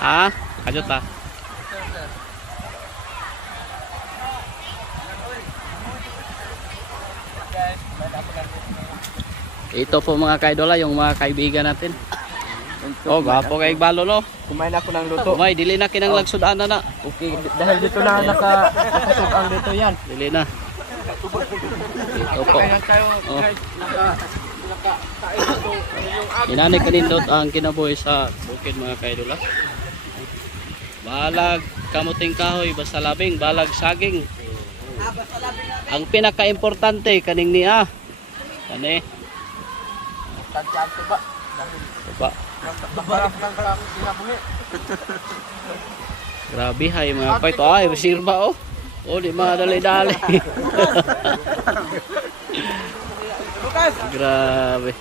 Ha? Kajot ta. Ito po mga kaidola, yung mga kaibigan natin. Oh, gapo kay balo no. Kumain ako ng luto. Kumay, dili na kinang lagsudaan na. Okay, dahil dito na nakasugang dito yan. Dili na. Ito po. Oh. Inani kanindot ang kinabuhi sa bukid mga kaidola. Balag kamuting kahoy, basta labing, balag saging. Ang pinaka-importante kaning niya. Kani. Tagsyante ba? Ba. Babarap lang ka sinabuhi. Grabe hay mga kaito. Ay, reserva oh. Oh, di madali-dali. Grabe.